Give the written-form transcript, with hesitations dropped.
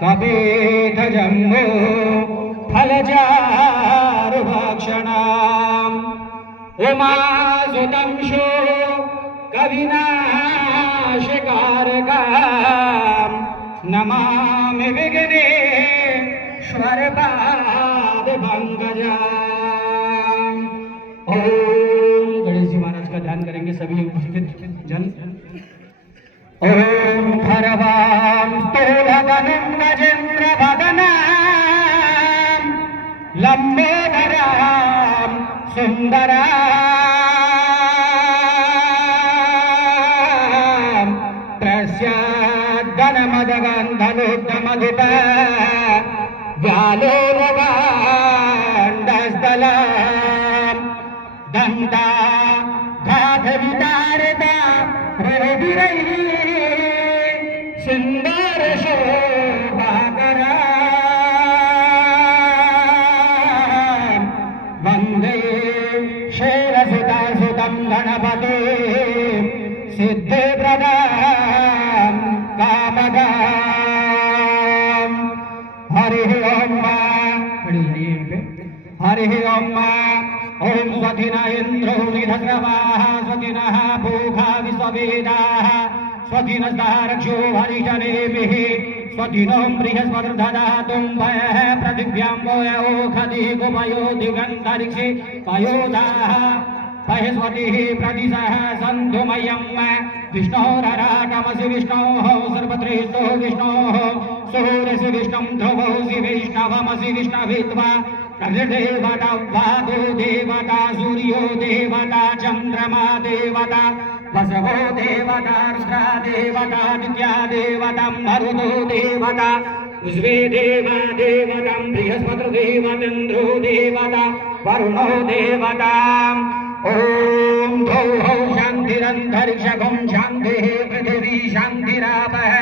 कपेत जम्बो फलचारुभक्षणाम् उमासुतं show कविनाशकारकाम् Namami विघ्नेश्वरपादपङ्कजाम्। ओम गणेश जी महाराज का ध्यान करेंगे सभी उपस्थित जन। ओम भरवां स्थूलवनं गजेन्द्रवदनां लम्बोदरां सुन्दरां प्रस्याद्गणमदगन्धनुद्धमधुता व्यालोलवाण्डस्थलां दन्ता धाधवितारता प्रविरैः सुंदर शोभाकरा वंदे शेरसुतासुतं गणपते सिद्धिप्रदां कामदां। हरिः ओम हरिः ओम ओम स्वधिना इंद्रो निधग्रवाः स्वधिनः भूखा विश्ववेदाः स्वधिनस्तारक्षो हरिजनेमिः स्वधिनो बृहस्पतिर्दधातुं वयः पृथिव्यां वोखधि गुपयो दिगन्तरिक्षे पयोधाः बृहस्पतिः प्रदिशः सन्धुमयं विष्णोरराटमसि विष्णोः सर्वत्रिष्टो विष्णोः सूर्यसि विष्णुं ध्रुवोऽसि वैष्णवमसि विष्णुविद्वा प्रकृतिदेवता वागो देवता सूर्यो देवता चन्द्रमा देवता वसवो देवता रुद्रा देवता विद्या देवता मरुतो देवता उष्वे देवा देवता बृहस्पतिर्देवतेन्द्रो देवता वरुणो देवता। ओम धौः शान्तिरन्तरिक्षं शान्तिः पृथिवी शान्तिरापः